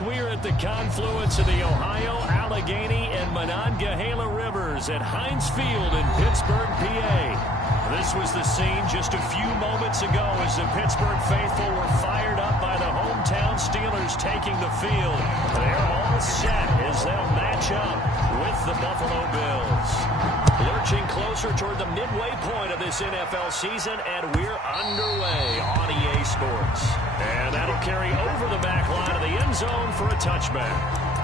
We're at the confluence of the Ohio, Allegheny, and Monongahela Rivers at Heinz Field in Pittsburgh, PA. This was the scene just a few moments ago as the Pittsburgh faithful were fired up by the hometown Steelers taking the field. They're all set as they'll match up with the Buffalo Bills. Lurching closer toward the midway point of this NFL season, and we're underway on EA Sports. And that'll carry over the back line of the end zone for a touchback.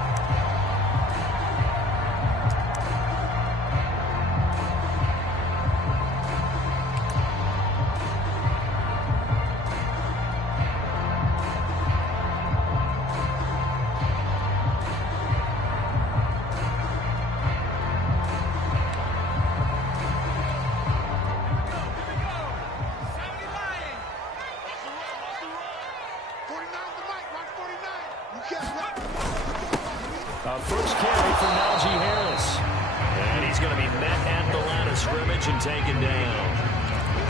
First carry for Najee Harris. And he's going to be met at the line of scrimmage and taken down.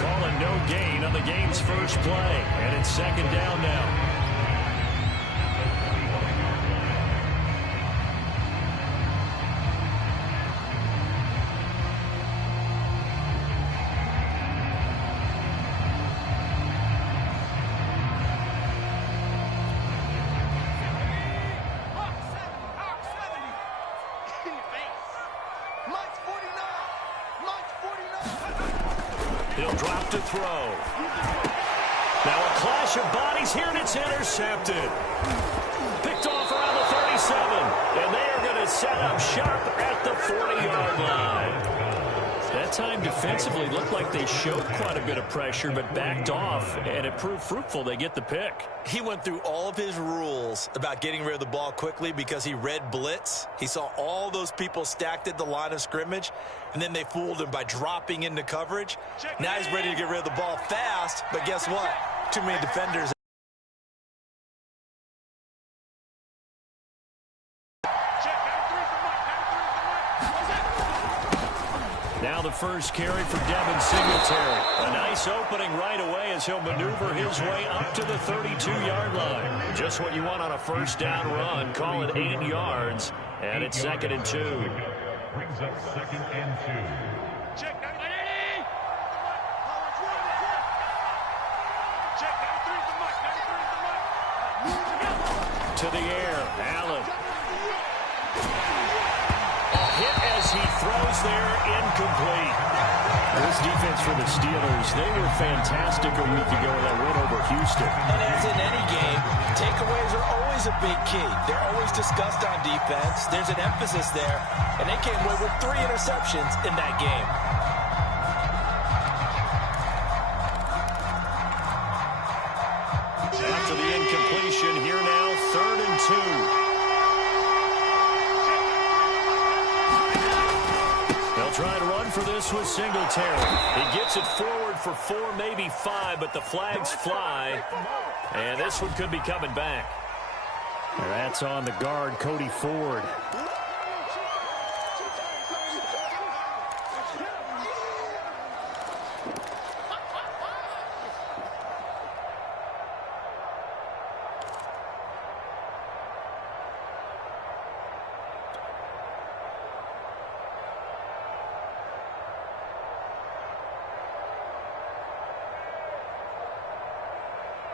Calling no gain on the game's first play. And it's second down now. He'll drop to throw. Now a clash of bodies here, and it's intercepted. Picked off around the 37, and they are going to set up sharp at the 40-yard line. That time defensively looked like they showed quite a bit of pressure, but backed off, and it proved fruitful. They get the pick. He went through all of his rules about getting rid of the ball quickly because he read blitz. He saw all those people stacked at the line of scrimmage, and then they fooled him by dropping into coverage. Now he's ready to get rid of the ball fast, but guess what? Too many defenders. Now the first carry for Devin Singletary. A nice opening right away as he'll maneuver his way up to the 32-yard line. Just what you want on a first down run. Call it 8 yards, and it's 2nd and 2. Brings up 2nd and 2. Check 93. Check 93 is the mark. 93 is the mark. To the air, Allen. Hit as he throws there, incomplete. This defense for the Steelers, they were fantastic a week ago in that win over Houston. And as in any game, takeaways are always a big key. They're always discussed on defense. There's an emphasis there, and they came away with 3 interceptions in that game. After the incompletion, here now, 3rd and 2. Try to run for this with Singletary. He gets it forward for 4, maybe 5, but the flags fly. And this one could be coming back. That's on the guard, Cody Ford.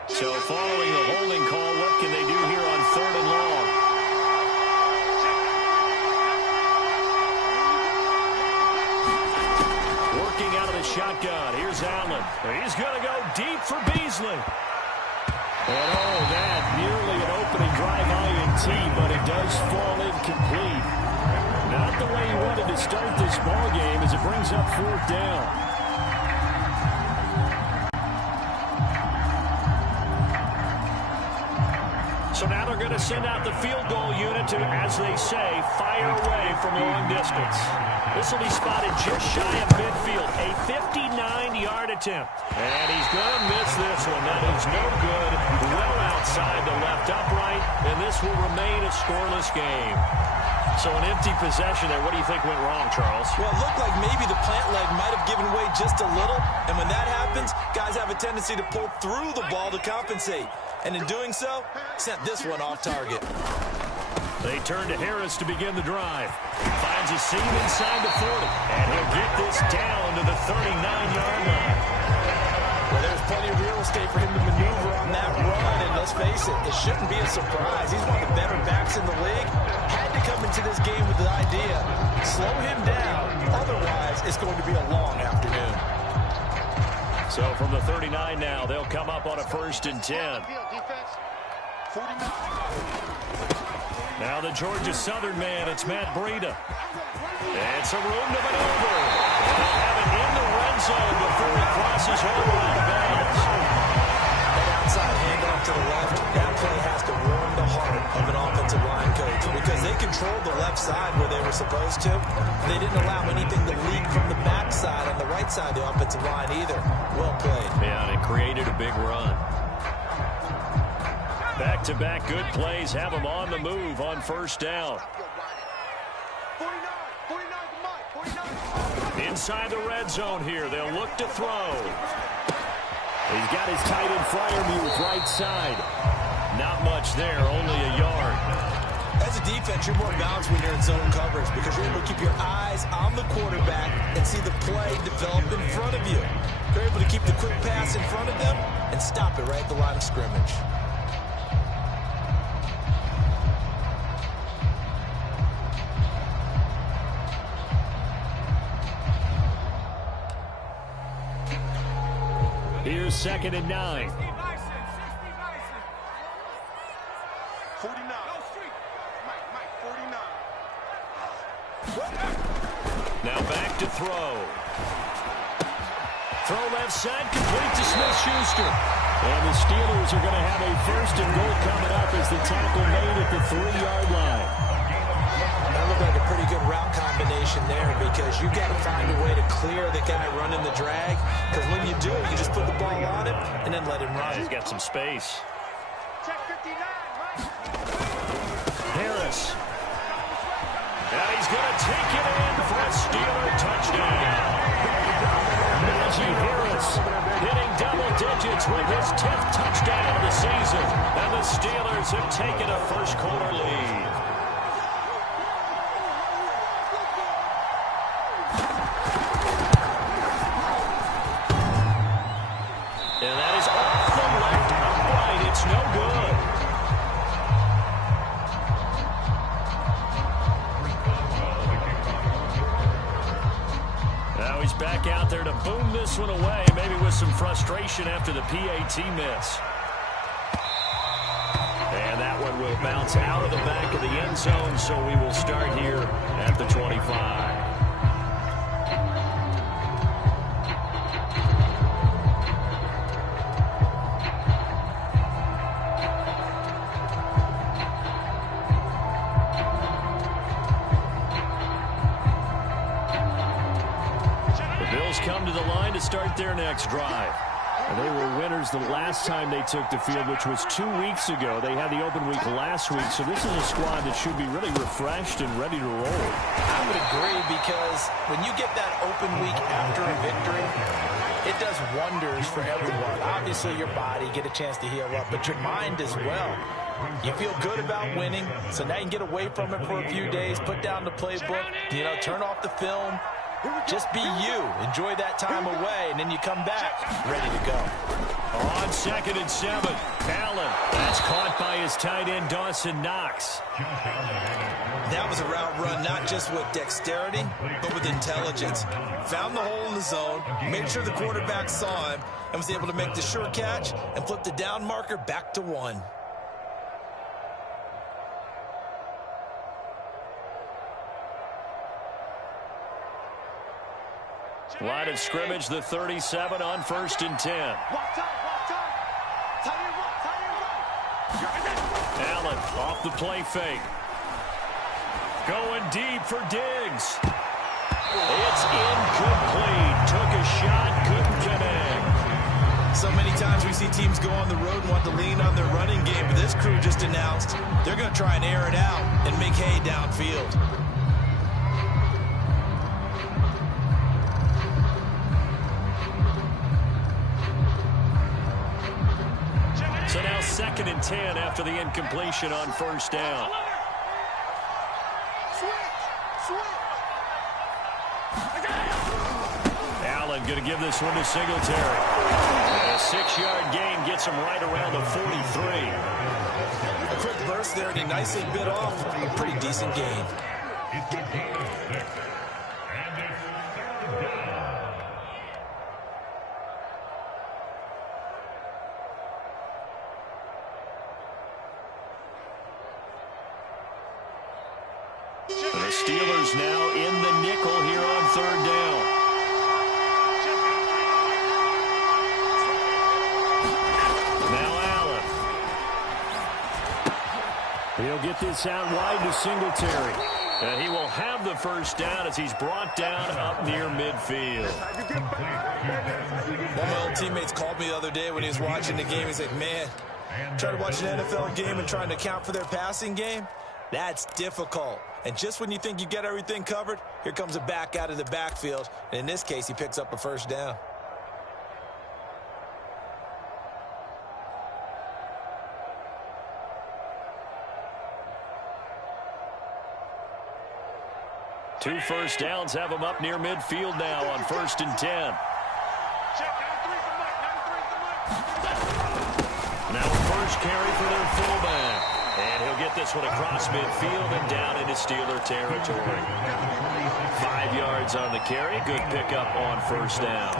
So following the holding call, what can they do here on 3rd and long? Working out of the shotgun. Here's Allen. He's going to go deep for Beasley. And oh, that nearly an opening drive INT, but it does fall incomplete. Not the way he wanted to start this ball game as it brings up 4th down. So now they're going to send out the field goal unit to, as they say, fire away from long distance. This will be spotted just shy of midfield. A 59-yard attempt. And he's going to miss this one. That is no good. Well outside the left upright. And this will remain a scoreless game. So an empty possession there. What do you think went wrong, Charles? Well, it looked like maybe the plant leg might have given way just a little. And when that happens, guys have a tendency to pull through the ball to compensate. And in doing so, sent this one off target. They turn to Harris to begin the drive. Finds a seam inside the 40. And he'll get this down to the 39-yard line. Well, there's plenty of real estate for him to maneuver on that run. And let's face it, it shouldn't be a surprise. He's one of the better backs in the league. Had to come into this game with the idea, slow him down. Otherwise, it's going to be a long afternoon. So from the 39 now, they'll come up on a 1st and 10. Now the Georgia Southern man, it's Matt Breida. It's a room to maneuver. And they'll have it in the red zone before he crosses over out of bounds. That outside handoff to the left, that play has to warm the heart of an offensive line coach because they controlled the left side where they were supposed to. They didn't allow anything to leak from the backside on the right side of the offensive line either. Well played. Yeah, and it created a big run. Back-to-back good plays have them on the move on 1st down. Inside the red zone here, they'll look to throw. He's got his tight end Freiermuth right side. Not much there, only a yard. As a defense, you're more balanced when you're in zone coverage because you're able to keep your eyes on the quarterback and see the play develop in front of you. You're able to keep the quick pass in front of them and stop it right at the line of scrimmage. Here's 2nd and 9. 49. Now back to throw. Throw left side, complete to Smith-Schuster. And the Steelers are going to have a 1st and goal coming up as the tackle made at the 3-yard line. That looked like a pretty good route combination there because you've got to find a way to clear the guy running the drag. Because when you do it, you just put the ball on him and then let him run. He's got some space. Check 59, Mike. Harris. Now he's going to take it in for a Steeler touchdown. Najee Harris hitting double digits with his 10th touchdown of the season. And the Steelers have taken a 1st quarter lead. And that is off the left upright. It's no good. Now he's back out there to boom this one away, maybe with some frustration after the PAT miss. And that one will bounce out of the back of the end zone, so we will start here at the 25. Come to the line to start their next drive. And they were winners the last time they took the field, which was 2 weeks ago. They had the open week last week, so this is a squad that should be really refreshed and ready to roll. I would agree because when you get that open week after a victory, it does wonders for everyone. Obviously, your body, get a chance to heal up, but your mind as well. You feel good about winning, so now you can get away from it for a few days, put down the playbook, turn off the film. Just be you. Enjoy that time away, and then you come back ready to go. On 2nd and 7, Allen. That's caught by his tight end, Dawson Knox. That was a route run not just with dexterity, but with intelligence. Found the hole in the zone, made sure the quarterback saw him, and was able to make the sure catch and flip the down marker back to 1. Line of scrimmage, the 37 on 1st and 10. Allen off the play fake. Going deep for Diggs. It's incomplete. Took a shot, couldn't connect. So many times we see teams go on the road and want to lean on their running game, but this crew just announced they're going to try and air it out and make hay downfield. So now 2nd and 10 after the incompletion on 1st down. Allen going to give this one to Singletary. And a 6-yard gain gets him right around the 43. A quick burst there, and he nicely bit off a pretty decent gain. The Steelers now in the nickel here on 3rd down. Now Allen. He'll get this out wide to Singletary. And he will have the first down as he's brought down up near midfield. One of my old teammates called me the other day when he was watching the game. He's like, man, trying to watch an NFL game and trying to account for their passing game? That's difficult. And just when you think you get everything covered, here comes a back out of the backfield. And in this case, he picks up a first down. Two first downs have him up near midfield now on 1st and 10. Now a first carry for their fullback. And he'll get this one across midfield and down into Steeler territory. 5 yards on the carry. Good pickup on first down.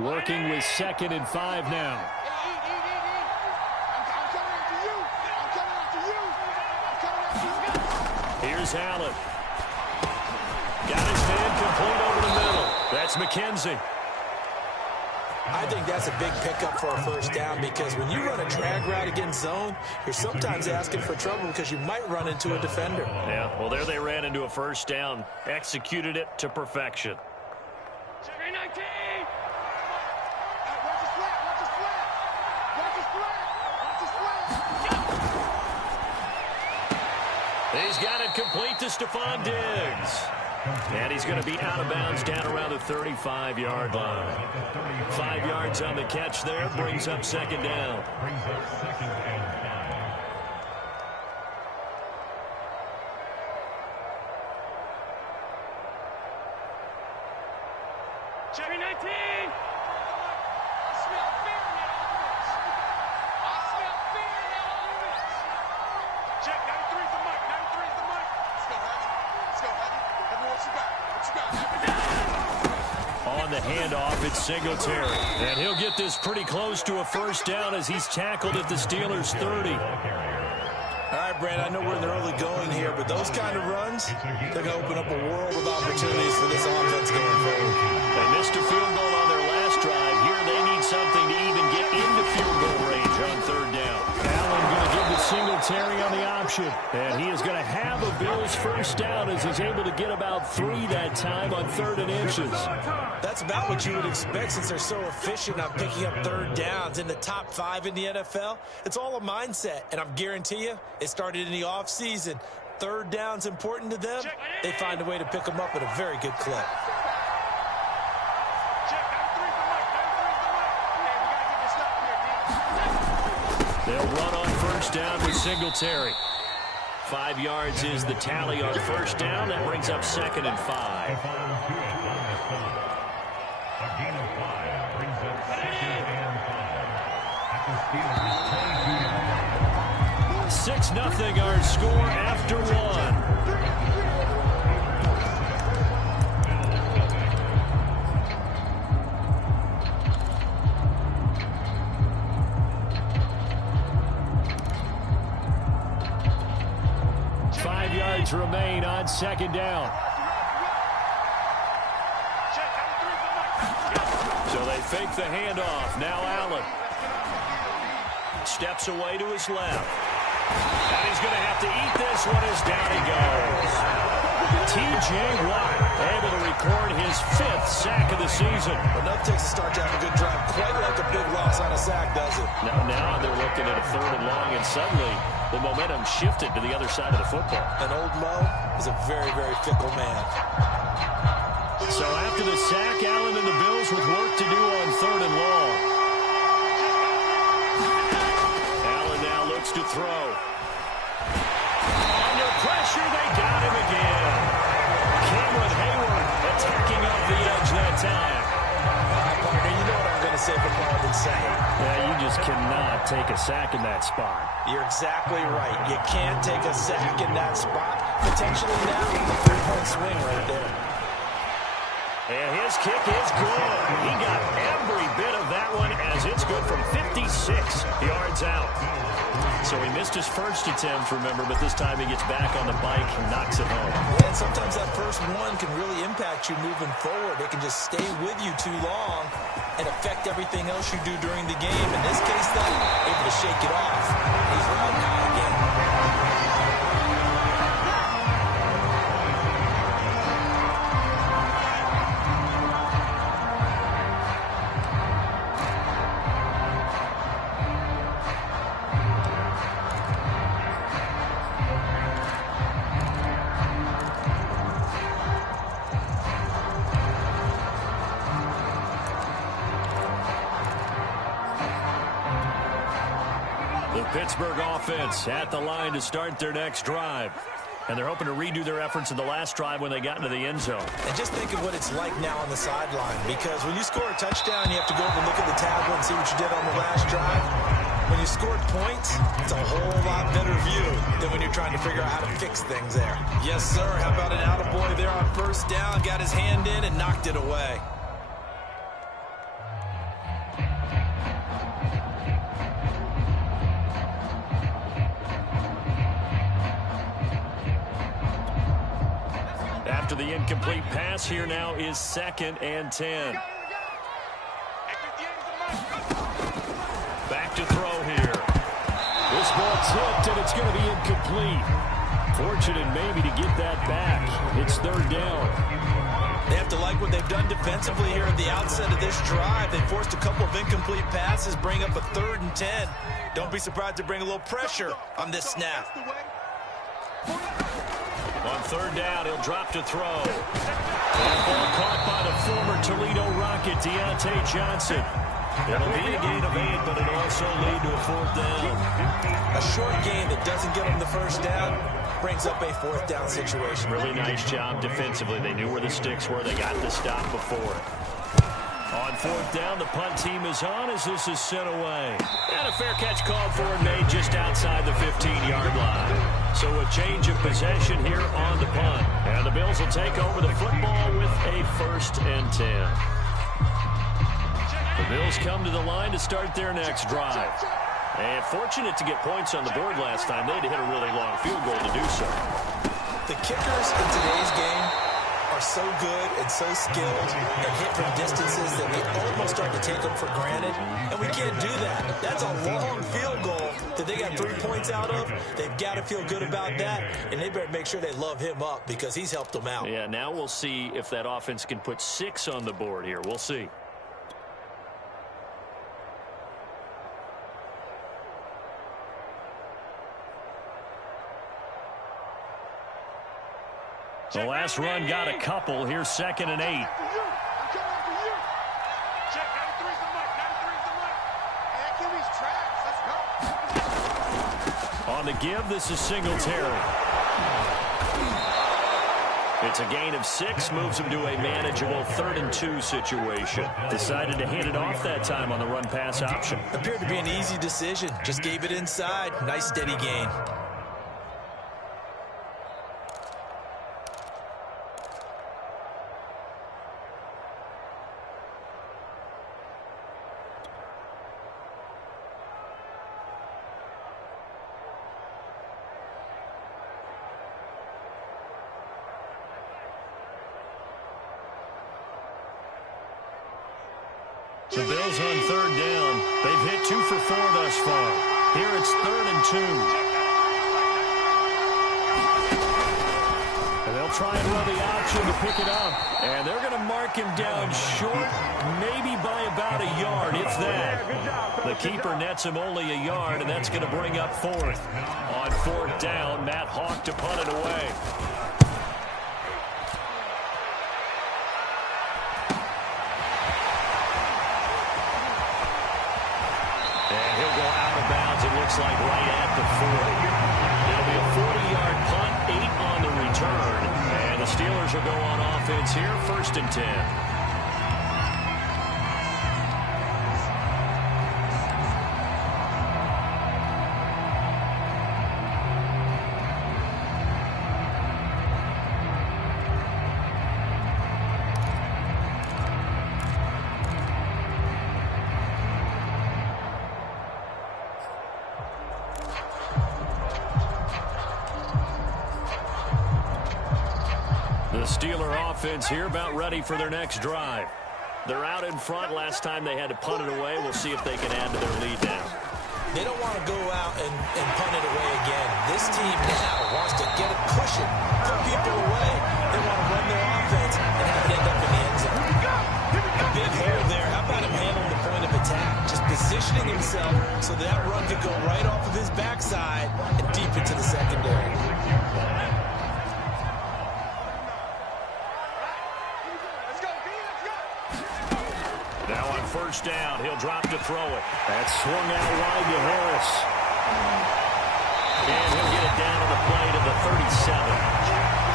Working with 2nd and 5 now. Here's Allen. Got his man complete over the middle. That's McKenzie. I think that's a big pickup for a first down because when you run a drag route against zone, you're sometimes asking for trouble because you might run into a defender. Yeah, well, there they ran into a first down. Executed it to perfection. He's got it complete to Stephon Diggs. And he's going to be out of bounds down around the 35-yard line. 5 yards on the catch there. Brings up 2nd down. Cherry 19! On the handoff, it's Singletary. And he'll get this pretty close to a first down as he's tackled at the Steelers' 30. All right, Brad, I know we're in the early going here, but those kind of runs, they're going to open up a world of opportunities for this offense going forward. They missed a field goal on their last drive. Here they need something to even get into field goal range on 3rd down. Allen going to give the Singletary on the option. And he is going to have a Bills first down as he's able to get about 3 that time on 3rd and inches. That's about what you would expect since they're so efficient on picking up 3rd downs in the top 5 in the NFL. It's all a mindset, and I'm guarantee you it started in the offseason. 3rd down's important to them. They find a way to pick them up at a very good clip. They'll run on first down with Singletary. 5 yards is the tally on first down. That brings up 2nd and 5. 6-0 our score after 1. Remain on 2nd down. So they fake the handoff. Now Allen steps away to his left. And he's going to have to eat this one as down he goes. J. Watt able to record his 5th sack of the season. Enough takes to start to have a good drive. Quite like a big loss on a sack, does it? Now they're looking at a 3rd and long, and suddenly the momentum shifted to the other side of the football. And old Mo is a very, very fickle man. So after the sack, Allen and the Bills with work to do on 3rd and long. Allen now looks to throw. Under pressure, they got him again. Cameron Hayward attacking off the edge that time. Partner, you know what I'm going to say before I've been saying. Yeah, you just cannot take a sack in that spot. You're exactly right. You can't take a sack in that spot. Potentially now a 3-point swing right there. And his kick is good. He got every bit of that one as it's good from 56 yards out. So he missed his first attempt, remember, but this time he gets back on the bike and knocks it home. And sometimes that first one can really impact you moving forward. It can just stay with you too long and affect everything else you do during the game. In this case, though, able to shake it off. He's riding high again. Pittsburgh offense at the line to start their next drive. And they're hoping to redo their efforts in the last drive when they got into the end zone. And just think of what it's like now on the sideline. Because when you score a touchdown, you have to go over and look at the tablet and see what you did on the last drive. When you scored points, it's a whole lot better view than when you're trying to figure out how to fix things there. Yes, sir. How about an attaboy there on first down? Got his hand in and knocked it away. After the incomplete pass, here now is 2nd and 10. Back to throw here. This ball tipped, and it's going to be incomplete. Fortunate maybe to get that back. It's 3rd down. They have to like what they've done defensively here at the outset of this drive. They forced a couple of incomplete passes, bring up a 3rd and 10. Don't be surprised to bring a little pressure on this snap. On 3rd down, he'll drop to throw. And ball caught by the former Toledo Rocket, Deontay Johnson. It'll be a gain of 8, but it'll also lead to a 4th down. A short gain that doesn't get them the first down brings up a 4th down situation. Really nice job defensively. They knew where the sticks were. They got the stop before. On 4th down, the punt team is on as this is sent away. And a fair catch called for and made just outside the 15-yard line. So a change of possession here on the punt. And the Bills will take over the football with a 1st and 10. The Bills come to the line to start their next drive. And fortunate to get points on the board last time. They had to hit a really long field goal to do so. The kickers in today's game are so good and so skilled and hit from distances that we almost start to take them for granted. And we can't do that. That's a long field goal that they got 3 points out of. They've got to feel good about that. And they better make sure they love him up because he's helped them out. Yeah, now we'll see if that offense can put 6 on the board here. We'll see. The last run got a couple. Here's 2nd and 8. Check, 93's the mic. 93's the mic. And QB's trash. Let's go. On the give, this is Singletary. It's a gain of 6, moves him to a manageable 3rd and 2 situation. Decided to hand it off that time on the run-pass option. Appeared to be an easy decision. Just gave it inside. Nice steady gain. The Bills on 3rd down. They've hit 2 for 4 thus far. Here it's 3rd and 2. And they'll They'll try and run the option to pick it up. And they're going to mark him down short, maybe by about a yard, if that. The keeper nets him only a yard, and that's going to bring up fourth. On fourth down, Matt Hawk to punt it away. And he'll go out of bounds, it looks like, right at the 40. It'll be a 40-yard punt, 8 on the return. And the Steelers will go on offense here, 1st and 10. The Steeler offense here about ready for their next drive. They're out in front. Last time they had to punt it away. We'll see if they can add to their lead now. They don't want to go out and punt it away again. This team now wants to get a cushion, put people away. They want to run their offense and have it end up in the end zone. A big hole there. How about him handling the point of attack? Just positioning himself so that run could go right off of his backside and deep into the secondary. Now on first down, he'll drop to throw it. That's swung out wide to Harris. And he'll get it down to the play to the 37.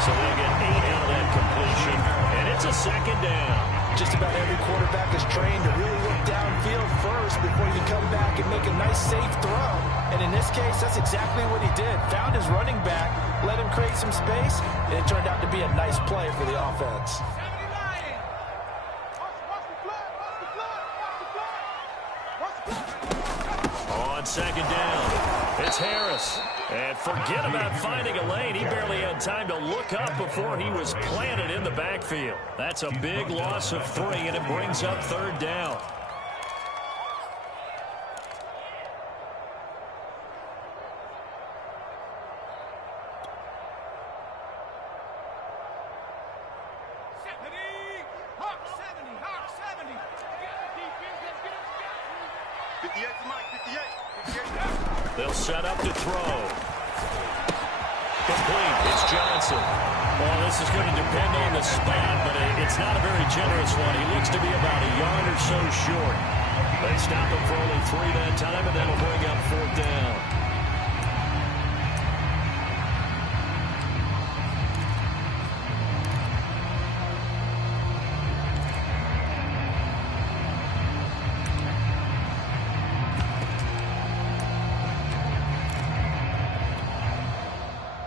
So they'll get 8 out of that completion. And it's a 2nd down. Just about every quarterback is trained to really look downfield first before you come back and make a nice, safe throw. And in this case, that's exactly what he did. Found his running back, let him create some space, and it turned out to be a nice play for the offense. On 2nd down, it's Harris. And forget about finding a lane. He barely had time to look up before he was planted in the backfield. That's a big loss of 3, and it brings up 3rd down. They'll set up to throw. Complete. It's Johnson. Well, this is going to depend on the spot, but it's not a very generous one. He looks to be about a yard or so short. They stop him for only 3 that time, and that'll bring up 4th down.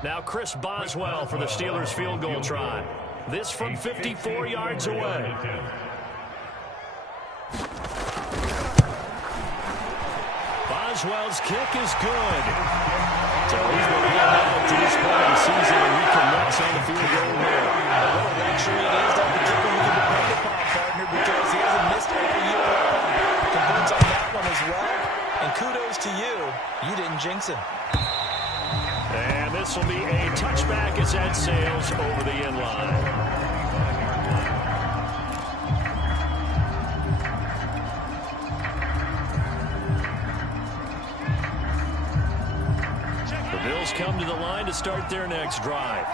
Now Chris Boswell for the Steelers field goal try. This from 54 yards away. Boswell's kick is good. So he's been held out to this point of the season, and he connects on the field goal there. What a luxury it is to have the kicker you can depend upon, partner, because he hasn't missed all year long. Converts on that one as well. And kudos to you. You didn't jinx him. And this will be a touchback as that sails over the end line. The Bills come to the line to start their next drive.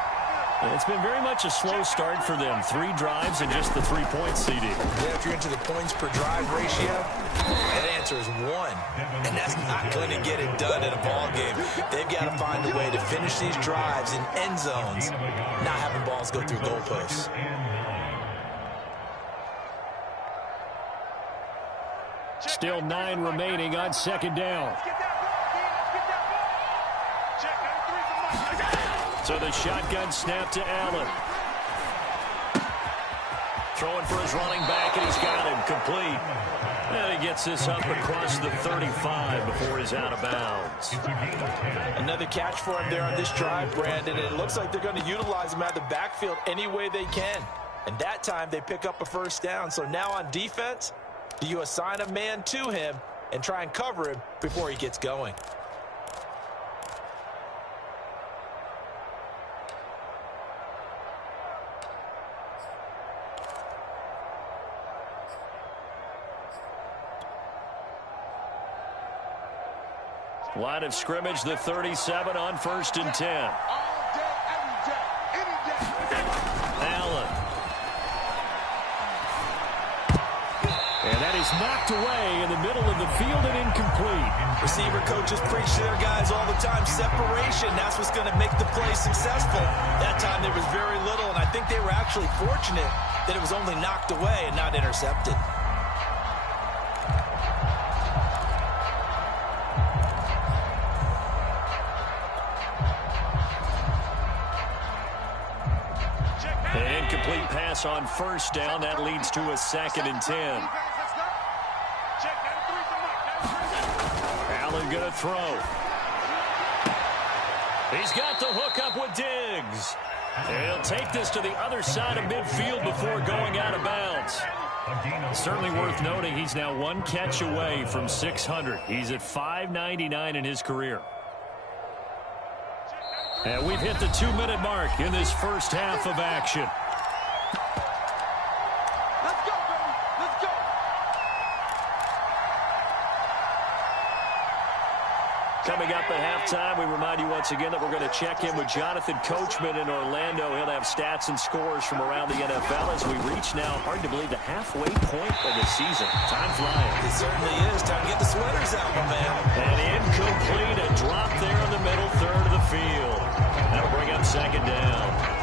And it's been very much a slow start for them. 3 drives and just the 3 points, CD. Yeah, if you're into the points per drive ratio, that answer is 1. And that's not going to get it done in a ball game. They've got to find a way to finish these drives in end zones, not having balls go through goalposts. Still 9 remaining on 2nd down. So the shotgun snap to Allen. Throwing for his running back, and he's got him complete. And he gets this up across the 35 before he's out of bounds. Another catch for him there on this drive, Brandon. And it looks like they're going to utilize him out of the backfield any way they can. And that time they pick up a 1st down. So now on defense, do you assign a man to him and try and cover him before he gets going? Line of scrimmage, the 37 on 1st and 10. Allen. And that is knocked away in the middle of the field and incomplete. Receiver coaches preach to their guys all the time. Separation, that's what's going to make the play successful. That time there was very little, and I think they were actually fortunate that it was only knocked away and not intercepted. An incomplete pass on 1st down. That leads to a 2nd and 10. Allen going to throw. He's got the hook up with Diggs. He'll take this to the other side of midfield before going out of bounds. Certainly worth noting he's now 1 catch away from 600. He's at 599 in his career. And we've hit the 2-minute mark in this first half of action. Let's go, baby. Let's go. Coming up at halftime, we remind you once again that we're going to check in with Jonathan Coachman in Orlando. He'll have stats and scores from around the NFL as we reach now, hard to believe, the halfway point of the season. Time flying. It certainly is. Time to get the sweaters out, my man. And incomplete, a drop there in the middle third of the field. That'll bring up 2nd down.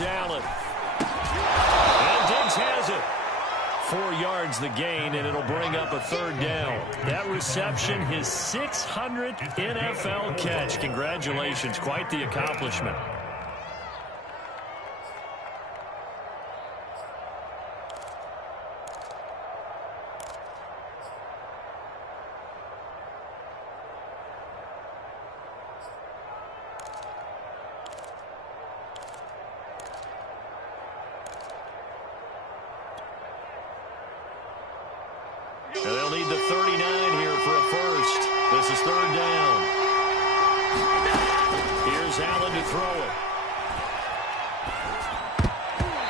Allen. And Diggs has it. 4 yards the gain, and it'll bring up a 3rd down. That reception, his 600th NFL catch. Congratulations. Quite the accomplishment. And they'll need the 39 here for a first. This is 3rd down. Here's Allen to throw it.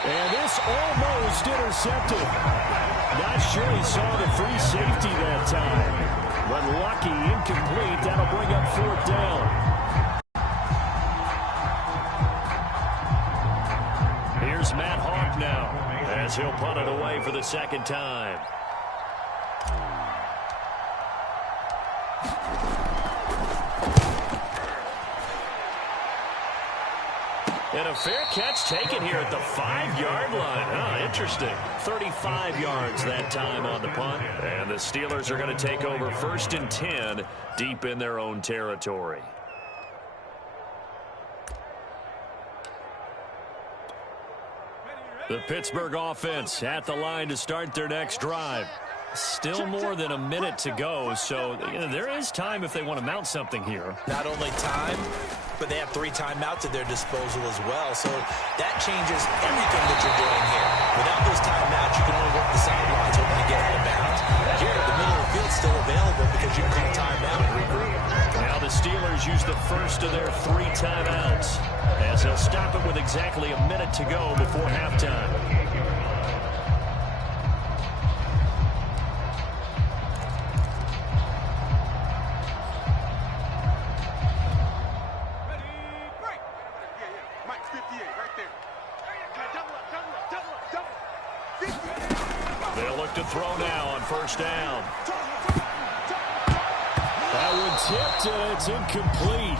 And this almost intercepted. Not sure he saw the free safety that time. But lucky, incomplete. That'll bring up 4th down. Here's Matt Hawk now as he'll punt it away for the 2nd time. And a fair catch taken here at the 5-yard line. Interesting. 35 yards that time on the punt. And the Steelers are going to take over 1st and 10 deep in their own territory. The Pittsburgh offense at the line to start their next drive. Still more than a minute to go, so there is time if they want to mount something here. Not only time, but they have 3 timeouts at their disposal as well. So that changes everything that you're doing here. Without those timeouts, you can only work the sidelines hoping to get out of bounds. Here, the middle of the field's still available because you can call timeout and regroup. Now the Steelers use the first of their 3 timeouts as they'll stop it with exactly a minute to go before halftime. They'll look to throw now on 1st down. That one tipped, and it's incomplete.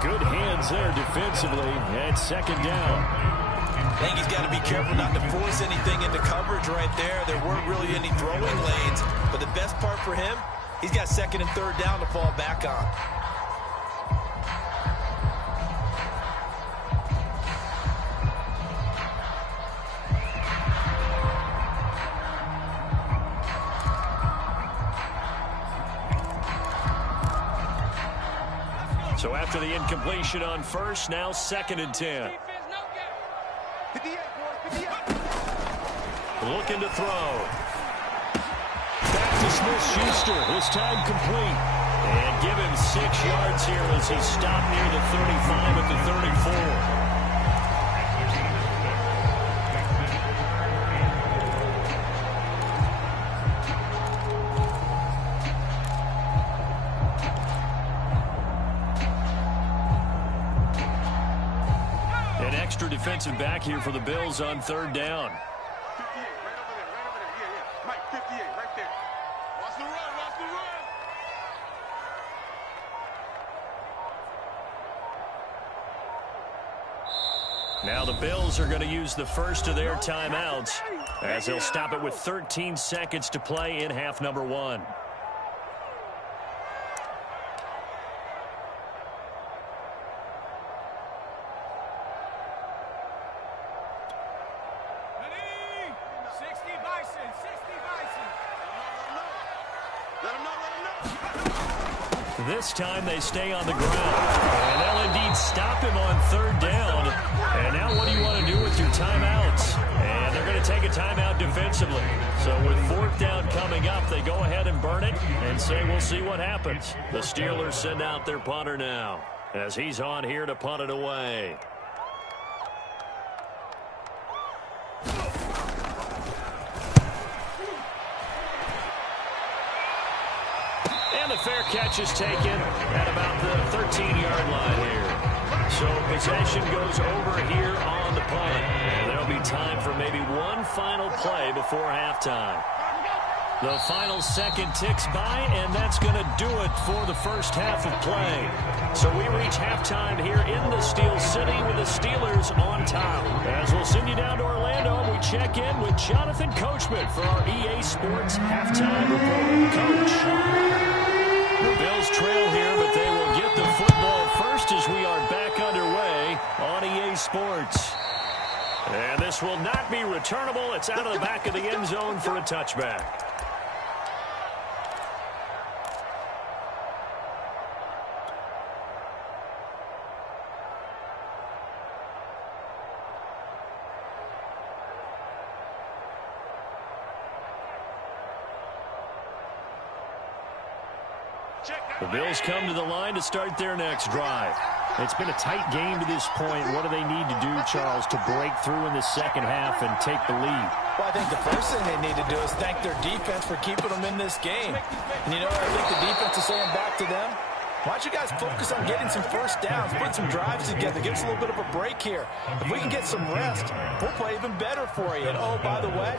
Good hands there defensively at 2nd down. I think he's got to be careful not to force anything into coverage right there. There weren't really any throwing lanes, but the best part for him, he's got 2nd and 3rd down to fall back on. So after the incompletion on 1st, now 2nd and 10. Looking to throw. Smith-Schuster, this time complete. And give him 6 yards here as he stopped near the 35 at the 34. An extra defensive back here for the Bills on 3rd down. 58, right over there, right over there. Yeah. Mike, 58, right there. Watch the run, watch the run. Now the Bills are going to use the first of their timeouts as they'll stop it with 13 seconds to play in half number 1. This time they stay on the ground. And they'll indeed stop him on 3rd down. And now what do you want to do with your timeouts? And they're going to take a timeout defensively. So with 4th down coming up, they go ahead and burn it and say we'll see what happens. The Steelers send out their punter now as he's on here to punt it away. And the fair catch is taken at about the 13-yard line here. So possession goes over here on the punt. And there'll be time for maybe one final play before halftime. The final second ticks by, and that's going to do it for the first half of play. So we reach halftime here in the Steel City with the Steelers on top. As we'll send you down to Orlando, we check in with Jonathan Coachman for our EA Sports Halftime Report. Coach. The Bills trail here, but they will get the football first as we are back underway on EA Sports. And this will not be returnable. It's out of the back of the end zone for a touchback. The Bills come to the line to start their next drive. It's been a tight game to this point. What do they need to do, Charles, to break through in the second half and take the lead? Well, I think the first thing they need to do is thank their defense for keeping them in this game. And you know what I think the defense is saying back to them? Why don't you guys focus on getting some first downs, put some drives together, give us a little bit of a break here. If we can get some rest, we'll play even better for you. And, oh, by the way,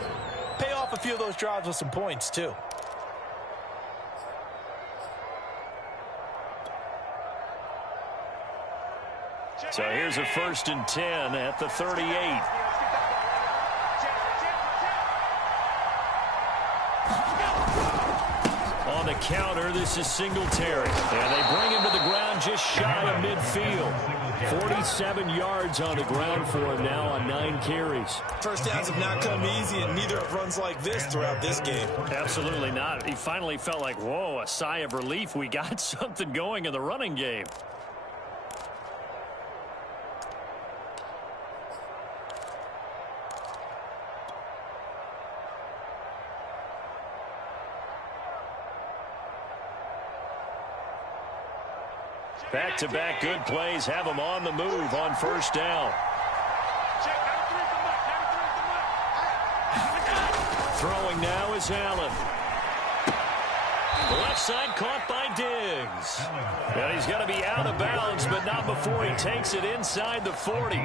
pay off a few of those drives with some points, too. So here's a 1st and 10 at the 38. On the counter, this is Singletary. And they bring him to the ground just shy of midfield. 47 yards on the ground for him now on 9 carries. First downs have not come easy, and neither have runs like this throughout this game. Absolutely not. He finally felt like, whoa, a sigh of relief. We got something going in the running game. Back-to-back good plays have them on the move on 1st down. Throwing now is Allen. The left side caught by Diggs. And he's going to be out of bounds, but not before he takes it inside the 40.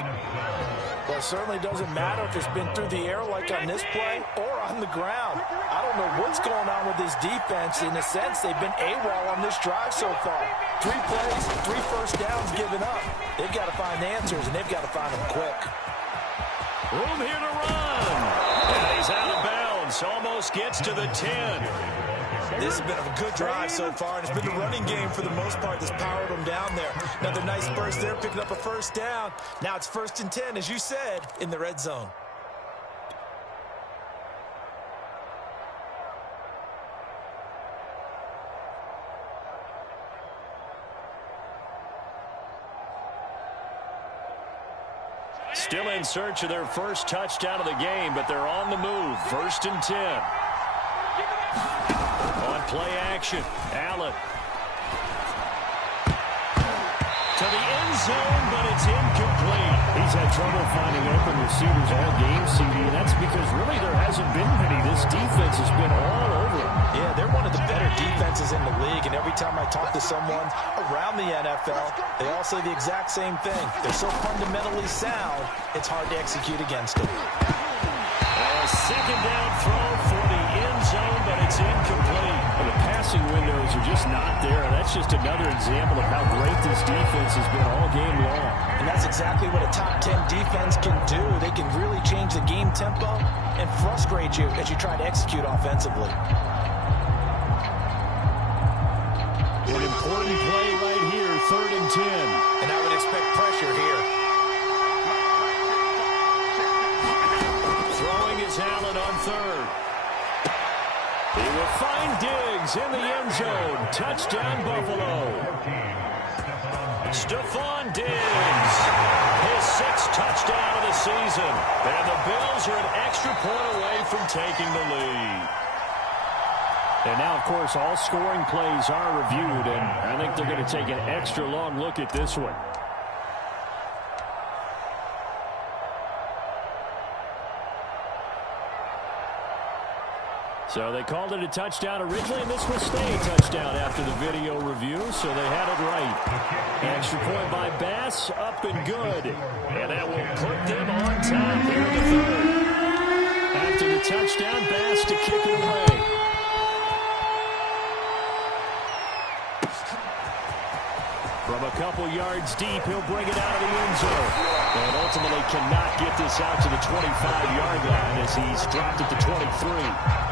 Well, it certainly doesn't matter if it's been through the air like on this play or on the ground. I don't know what's going on with this defense. In a sense, they've been AWOL on this drive so far. 3 plays, 3 first downs given up. They've got to find answers, and they've got to find them quick. Room here to run. And he's out of bounds. Almost gets to the 10. This has been a good drive so far, and it's been the running game for the most part that's powered them down there. Another nice burst there, picking up a 1st down. Now it's 1st and 10, as you said, in the red zone. Still in search of their first touchdown of the game, but they're on the move. 1st and 10. Play action. Allen. To the end zone, but it's incomplete. He's had trouble finding open receivers all game, CD, and that's because really there hasn't been many. This defense has been all over him. Yeah, they're one of the better defenses in the league, and every time I talk to someone around the NFL, they all say the exact same thing. They're so fundamentally sound, it's hard to execute against them. A second down throw for the end zone, but it's incomplete. Well, the passing windows are just not there. That's just another example of how great this defense has been all game long. And that's exactly what a top 10 defense can do. They can really change the game tempo and frustrate you as you try to execute offensively. An important play right here, 3rd and 10. And I would expect pressure here. Throwing is Allen on 3rd. He will find Diggs in the end zone. Touchdown, Buffalo. Stephon Diggs, his 6th touchdown of the season. And the Bills are an extra point away from taking the lead. And now, of course, all scoring plays are reviewed, and I think they're going to take an extra long look at this one. So they called it a touchdown originally, and this will stay a touchdown after the video review, so they had it right. Extra point by Bass, up and good. And that will put them on top here in the 3rd. After the touchdown, Bass to kick it away. From a couple yards deep, he'll bring it out of the end zone. And ultimately cannot get this out to the 25-yard line as he's dropped it to 23.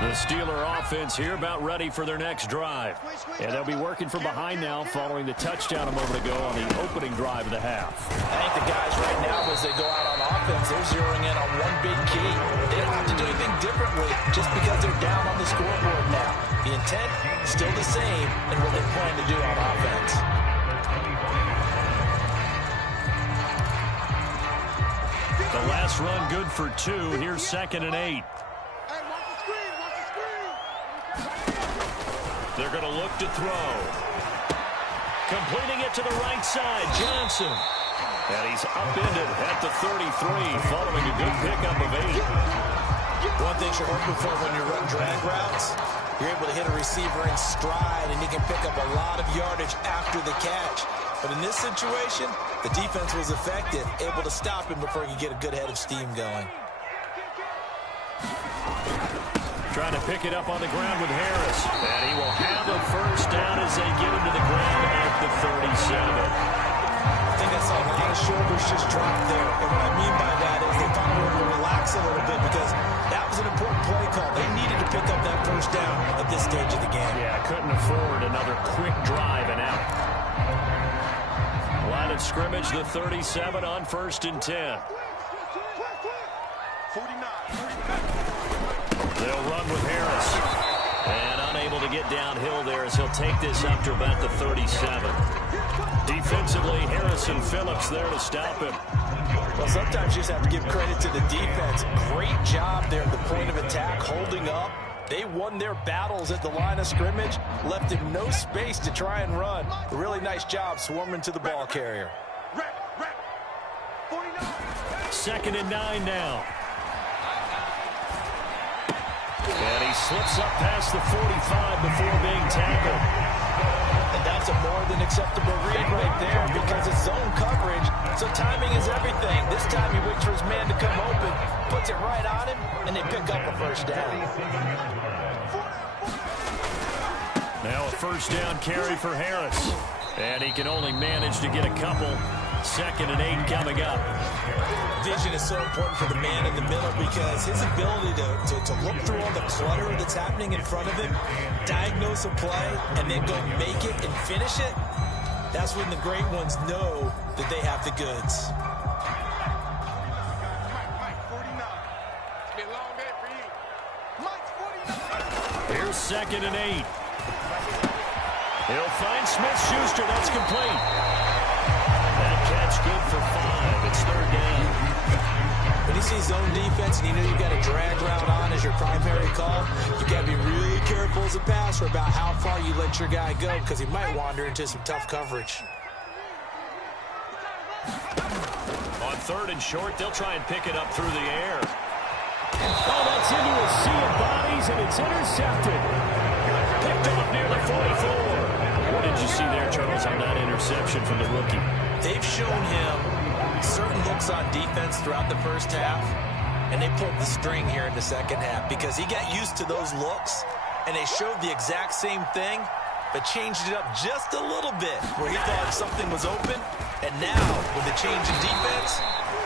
The Steeler offense here about ready for their next drive. And they'll be working from behind now following the touchdown a moment ago on the opening drive of the half. I think the guys right now, as they go out on offense, they're zeroing in on one big key. They don't have to do anything differently just because they're down on the scoreboard now. The intent, still the same in what they plan to do on offense. The last run good for 2. Here's 2nd and 8. They're going to look to throw. Completing it to the right side, Johnson. And he's upended at the 33, following a good pickup of 8. One thing you're hoping for when you run drag routes, you're able to hit a receiver in stride, and he can pick up a lot of yardage after the catch. But in this situation, the defense was effective, able to stop him before he could get a good head of steam going. Trying to pick it up on the ground with Harris. And he will have a first down as they get him to the ground at the 37. I think I saw a lot of shoulders just drop there. And what I mean by that is they found a way to relax a little bit because that was an important play call. They needed to pick up that first down at this stage of the game. Yeah, couldn't afford another quick drive and out. Line of scrimmage, the 37 on 1st and 10. 49. They'll run with Harris. And unable to get downhill there as he'll take this up to about the 37. Defensively, Harrison Phillips there to stop him. Well, sometimes you just have to give credit to the defense. Great job there at the point of attack, holding up. They won their battles at the line of scrimmage, left him no space to try and run. A really nice job swarming to the ball carrier. 2nd and 9 now. And he slips up past the 45 before being tackled. And that's a more than acceptable read right there because it's zone coverage, so timing is everything. This time he waits for his man to come open, puts it right on him, and they pick up a first down. Now a first down carry for Harris. And he can only manage to get a couple. 2nd and 8 coming up. Vision is so important for the man in the middle because his ability to look through all the clutter that's happening in front of him, diagnose a play, and then go make it and finish it, that's when the great ones know that they have the goods. Here's 2nd and 8. He'll find Smith-Schuster. That's complete. good for 5. It's third down. When you see zone defense and you know you've got a drag route on as your primary call, you got to be really careful as a passer about how far you let your guy go because he might wander into some tough coverage. On third and short, they'll try and pick it up through the air. Oh, that's into a sea of bodies, and it's intercepted. Picked off near the 44. What did you see there, Charles, on that interception from the rookie? They've shown him certain looks on defense throughout the first half, and they pulled the string here in the second half because he got used to those looks, and they showed the exact same thing, but changed it up just a little bit where he thought something was open, and now with the change in defense,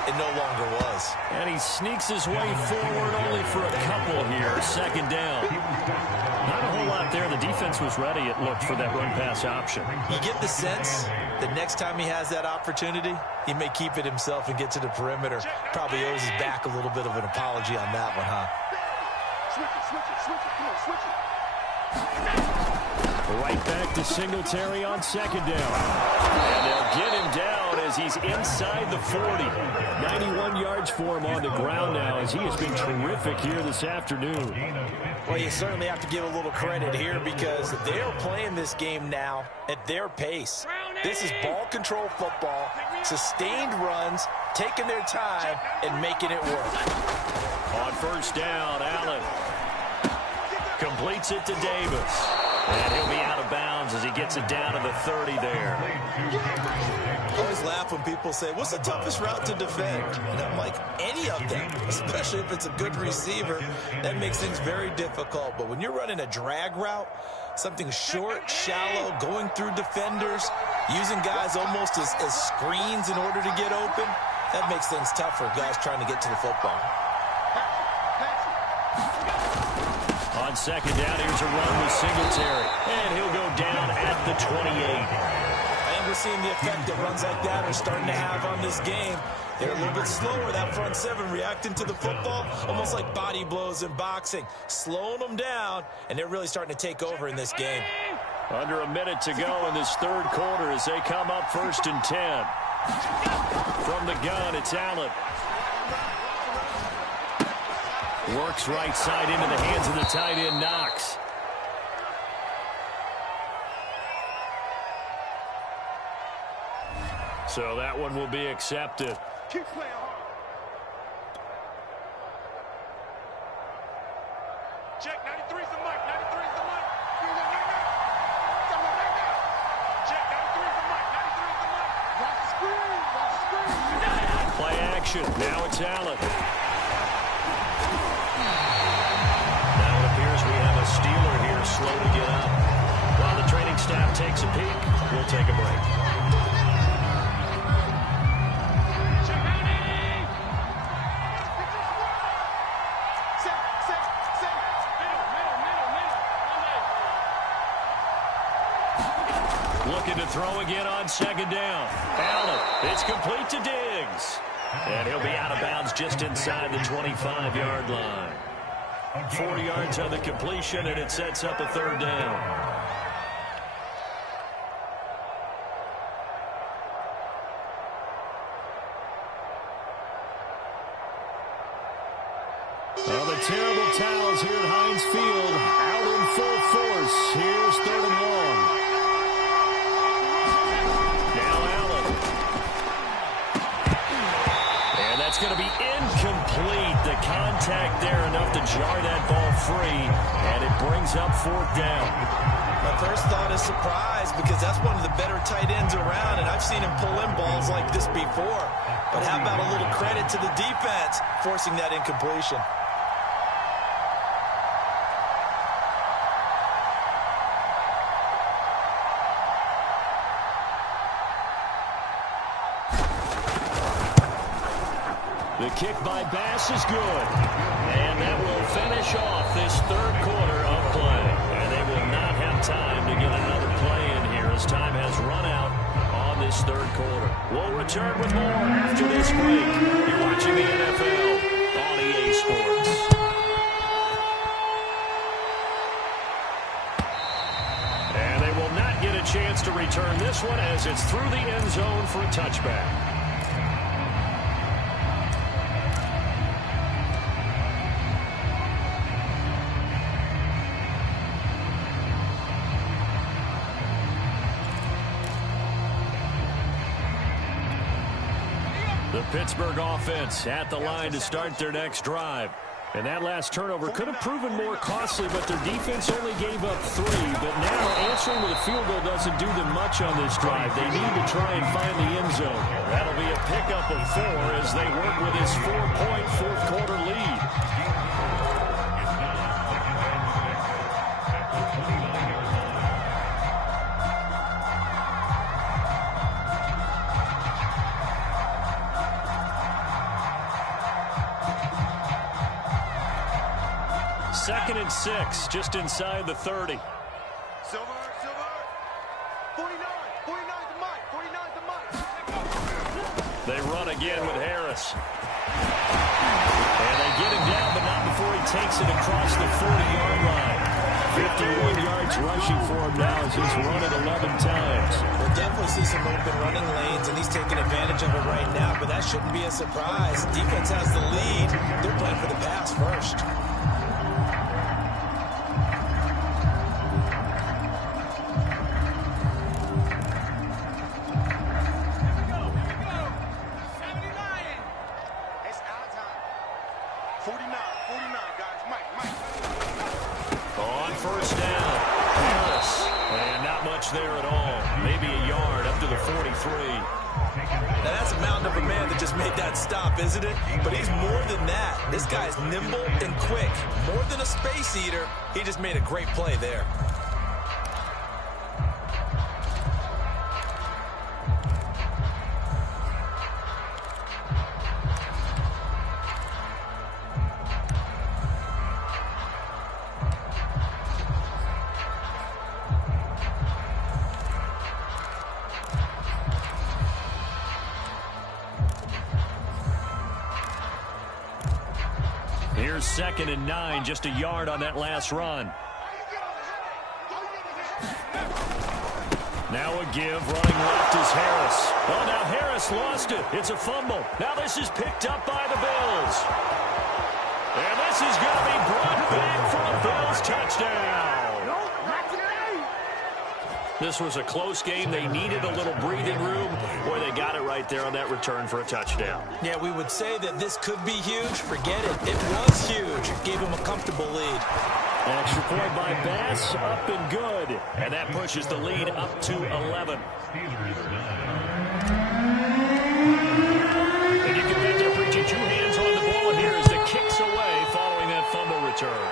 it no longer was. And he sneaks his way forward only for a couple here. Second down. Not a whole lot there. The defense was ready, it looked, for that run-pass option. You get the sense that next time he has that opportunity, he may keep it himself and get to the perimeter. Probably owes his back a little bit of an apology on that one, huh? Switch it. Come on, switch it. Right back to Singletary on second down. And they'll get him down as he's inside the 40. 91 yards for him on the ground now as he has been terrific here this afternoon. Well, you certainly have to give a little credit here because they're playing this game now at their pace. This is ball control football, sustained runs, taking their time, and making it work. On first down, Allen completes it to Davis. And he'll be out of bounds as he gets it down to the 30 there. I always laugh when people say, what's the toughest route to defend? And I'm like, any of them, especially if it's a good receiver. That makes things very difficult. But when you're running a drag route, something short, shallow, going through defenders, using guys almost as screens in order to get open, that makes things tough for guys trying to get to the football. On second down, here's a run with Singletary. And he'll go down at the 28. I think we're seeing the effect that runs like that are starting to have on this game. They're a little bit slower, that front seven, reacting to the football, almost like body blows in boxing, slowing them down, and they're really starting to take over in this game. Under a minute to go in this third quarter as they come up first and 10. From the gun, it's Allen. Works right side into the hands of the tight end, Knox. So that one will be accepted. Keep playing hard. Check, 93's the mic. 93's the mic. Do that right now. Someone right now. Check, 93's the mic. 93's the mic. Watch the screen. Watch the screen. Play action. Now it's Allen. Now it appears we have a Steeler here slow to get up. While the training staff takes a peek, we'll take a break. Looking to throw again on second down. Allen, it's complete to Diggs. And he'll be out of bounds just inside the 25-yard line. 4 yards on the completion, and it sets up a third down. Well, the terrible towels here at Heinz Field out in full force. Here's third and long. Now Allen. And that's going to be incomplete. The contact there enough to jar that ball free, and it brings up fourth down. My first thought is surprise because that's one of the better tight ends around, and I've seen him pull in balls like this before. But how about a little credit to the defense forcing that incompletion? The kick by Bass is good. And that will finish off this third quarter of play. And they will not have time to get another play in here as time has run out on this third quarter. We'll return with more after this break. You're watching the NFL on EA Sports. And they will not get a chance to return this one as it's through the end zone for a touchback. Pittsburgh offense at the line to start their next drive. And that last turnover could have proven more costly, but their defense only gave up 3. But now answering with a field goal doesn't do them much on this drive. They need to try and find the end zone. That'll be a pickup of 4 as they work with this 4-point fourth-quarter lead. Second and 6, just inside the 30. Silver. 49 the mic. 49 the mic. They run again with Harris. And they get him down, but not before he takes it across the 40-yard line. 51 yards rushing for him now as he's run it 11 times. We'll definitely see some open running lanes, and he's taking advantage of it right now, but that shouldn't be a surprise. Defense has the lead. They're playing for the pass first. There at all. Maybe a yard up to the 43. Now that's a mountain of a man that just made that stop, isn't it? But he's more than that. This guy's nimble and quick. More than a space eater. He just made a great play there. Here's 2nd and 9, just a yard on that last run. Now a give, running left is Harris. Oh, now Harris lost it. It's a fumble. Now this is picked up by the Bills. And this is going to be brought back for a Bills touchdown. This was a close game. They needed a little breathing room. Boy, they got it right there on that return for a touchdown. Yeah, we would say that this could be huge. Forget it. It was huge. Gave him a comfortable lead. Extra point by Bass, up and good. And that pushes the lead up to 11. And you can bet they're preaching 2 hands on the ball here as it kicks away following that fumble return.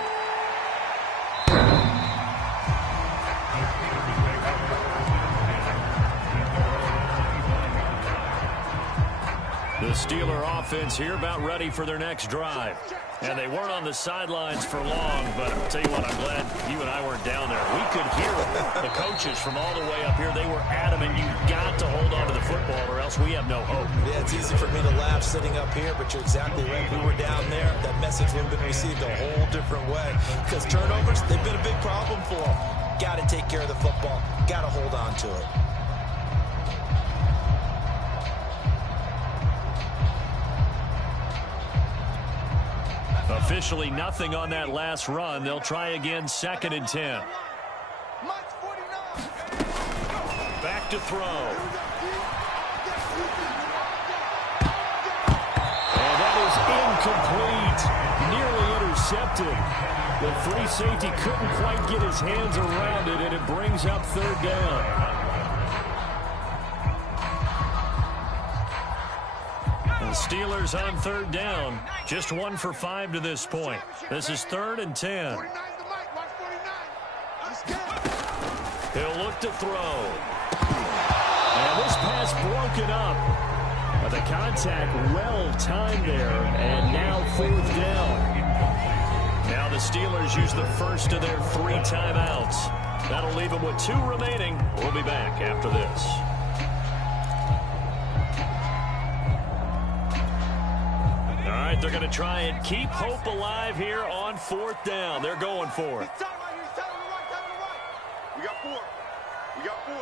The Steeler offense here about ready for their next drive. And they weren't on the sidelines for long, but I'll tell you what, I'm glad you and I weren't down there. We could hear the coaches from all the way up here. They were adamant, you've got to hold on to the football or else we have no hope. Yeah, it's easy for me to laugh sitting up here, but you're exactly right. We were down there. That message would have been received a whole different way. Because turnovers, they've been a big problem for them. Got to take care of the football. Got to hold on to it. Officially nothing on that last run. They'll try again, 2nd and 10. Back to throw. And that is incomplete. Nearly intercepted. The free safety couldn't quite get his hands around it, and it brings up 3rd down. The Steelers on 3rd down. Just 1 for 5 to this point. This is 3rd and 10. He'll look to throw. And this pass broken up. But the contact well timed there. And now 4th down. Now the Steelers use the first of their 3 timeouts. That'll leave them with 2 remaining. We'll be back after this. They're going to try and keep hope alive here on 4th down. They're going for it. We got 4. We got 4.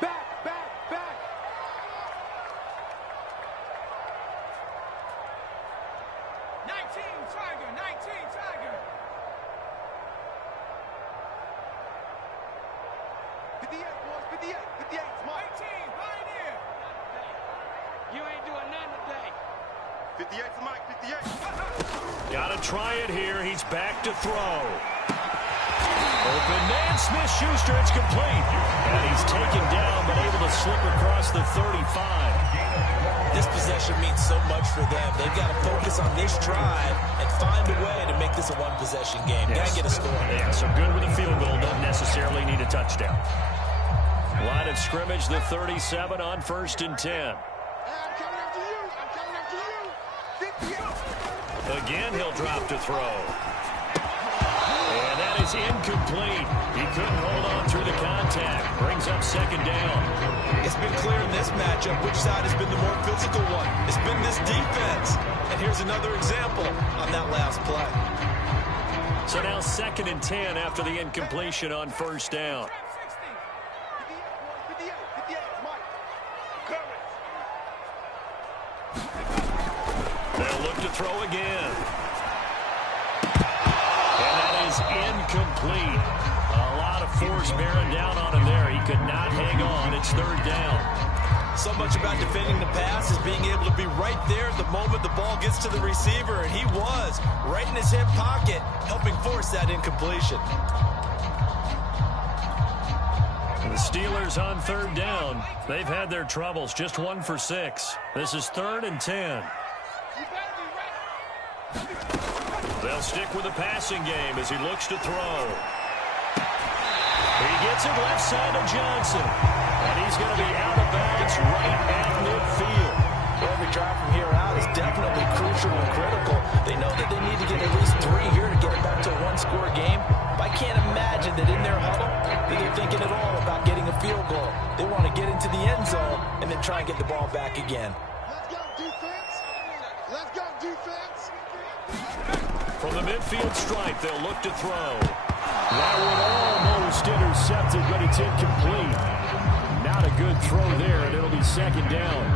Back. 19, Tiger. 19, Tiger. 58, boys. 58. 58. 18, Pioneer. You ain't doing nothing today. 58 for Mike, 58. Got to try it here. He's back to throw. Open man, Smith-Schuster, it's complete. And he's taken down, but able to slip across the 35. This possession means so much for them. They've got to focus on this drive and find a way to make this a one-possession game. Yes. Got to get a score. Yeah, so good with a field goal. Don't necessarily need a touchdown. Line of scrimmage, the 37 on 1st and 10. I'm coming after you. I'm coming after you. 58. Again, he'll drop to throw. And that is incomplete. He couldn't hold on through the contact. Brings up 2nd down. It's been clear in this matchup which side has been the more physical one. It's been this defense. And here's another example on that last play. So now 2nd and 10 after the incompletion on 1st down. 58, 58, Mike. Coverage. They'll look to throw again. And that is incomplete. A lot of force bearing down on him there. He could not hang on. It's 3rd down. So much about defending the pass is being able to be right there at the moment the ball gets to the receiver, and he was right in his hip pocket, helping force that incompletion. The Steelers on 3rd down. They've had their troubles, just 1 for 6. This is 3rd and 10. They'll stick with the passing game as he looks to throw. He gets it left side of Johnson. And he's going to be out of bounds right at midfield. Every drive from here out is definitely crucial and critical. They know that they need to get at least 3 here to get it back to a one-score game. But I can't imagine that in their huddle that they're thinking at all about getting a field goal. They want to get into the end zone and then try and get the ball back again. Let's go, defense. Let's go, defense. From the midfield stripe, they'll look to throw. That one almost intercepted, but it's incomplete. Not a good throw there, and it'll be 2nd down.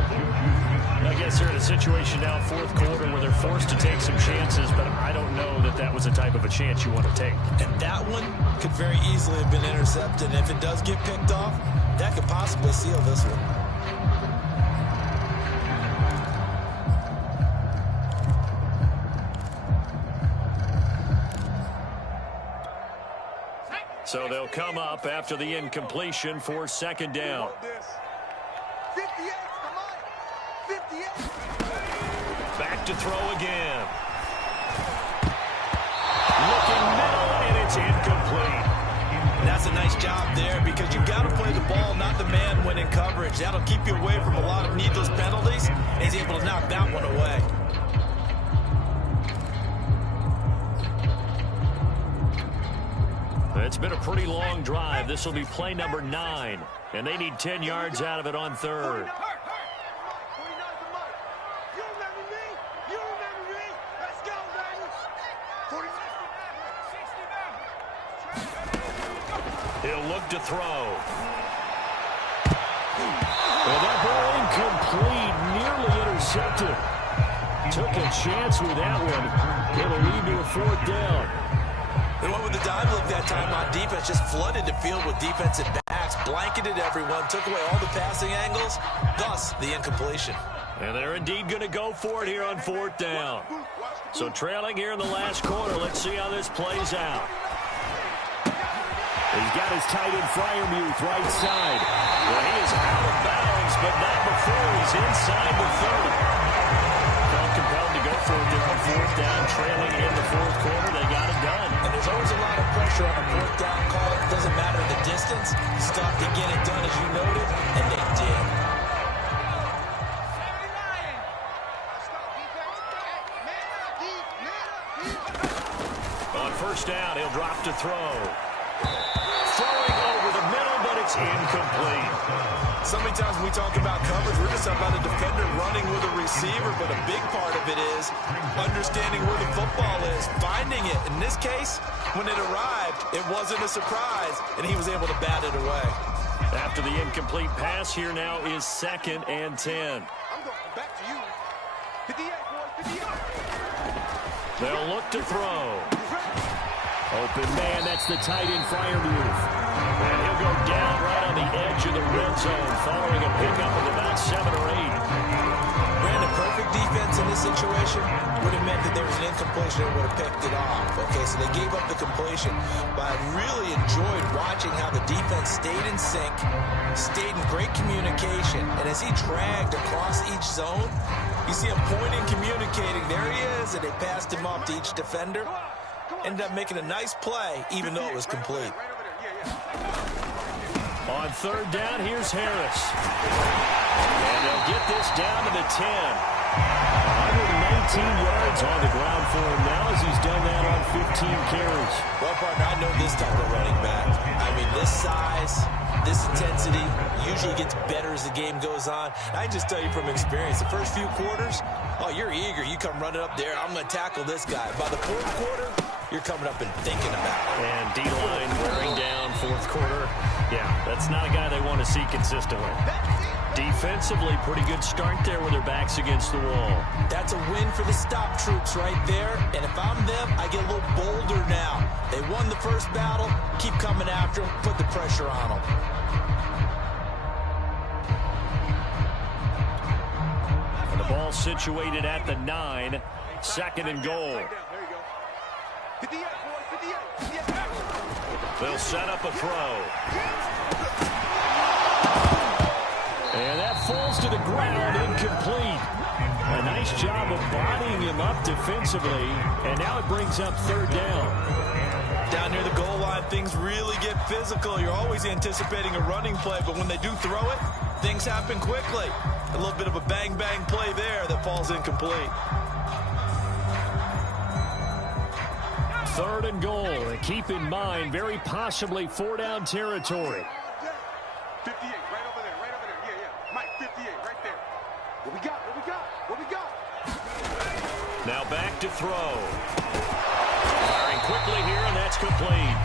I guess they're in a situation now, 4th quarter, where they're forced to take some chances, but I don't know that that was the type of a chance you want to take. And that one could very easily have been intercepted. And if it does get picked off, that could possibly seal this one. So they'll come up after the incompletion for 2nd down. 58 for Mike. 58. Back to throw again. Looking middle, and it's incomplete. And that's a nice job there because you've got to play the ball, not the man when in coverage. That'll keep you away from a lot of needless penalties. And he's able to knock that one away. It's been a pretty long drive. This will be play number 9, and they need 10 yards out of it on 3rd. 49 for Mike. You remember me? You remember me? Let's go, baby. 49. He'll look to throw. Well, that ball incomplete, nearly intercepted. Took a chance with that one. It'll lead to a 4th down. They went with the dive look that time on defense, just flooded the field with defensive backs, blanketed everyone, took away all the passing angles, thus the incompletion. And they're indeed going to go for it here on 4th down. So trailing here in the last quarter, let's see how this plays out. He's got his tight end Freiermuth right side. Well, he is out of bounds, but not before he's inside the 30. Felt compelled to go for it there on 4th down, trailing in the 4th quarter. They got it done. And there's always a lot of pressure on a 4th down call. It doesn't matter the distance. Stuff to get it done, as you noted, and they did. On 1st down, he'll drop to throw. Throwing over the middle, but it's incomplete. So many times when we talk about coverage, we're just talking about a defender running with a receiver, but a big part of it is understanding where the football is, finding it. In this case, when it arrived, it wasn't a surprise, and he was able to bat it away. After the incomplete pass, here now is 2nd and 10. I'm going back to you. 58, boys, 58. They'll look to throw. Open man, that's the tight end Freiermuth. And he'll go down right on the edge of the red zone following a pickup of about 7 or 8. Brandon, perfect defense in this situation would have meant that there was an incompletion and would have picked it off. Okay, so they gave up the completion. But I really enjoyed watching how the defense stayed in sync, stayed in great communication. And as he dragged across each zone, you see him pointing, communicating. There he is, and they passed him off to each defender. Ended up making a nice play, even though it was complete. On third down, here's Harris. And they'll get this down to the 10. 119 yards on the ground for him now as he's done that on 15 carries. Well, partner, I know this type of running back. I mean, this size, this intensity usually gets better as the game goes on. I just tell you from experience, the first few quarters, oh, you're eager. You come running up there, I'm going to tackle this guy. By the fourth quarter, you're coming up and thinking about it. And D-line wearing down fourth quarter. Yeah, that's not a guy they want to see consistently. Defensively, pretty good start there with their backs against the wall. That's a win for the stop troops right there. And if I'm them, I get a little bolder now. They won the first battle. Keep coming after them. Put the pressure on them. And the ball situated at the 9. Second and goal. They'll set up a throw. And that falls to the ground, incomplete. A nice job of bodying him up defensively, and now it brings up third down. Down near the goal line, things really get physical. You're always anticipating a running play, but when they do throw it, things happen quickly. A little bit of a bang-bang play there that falls incomplete. Third and goal, and keep in mind, very possibly 4-down territory. 58, right over there, yeah. Mike, 58, right there. What we got? Now back to throw. Firing quickly here, and that's complete.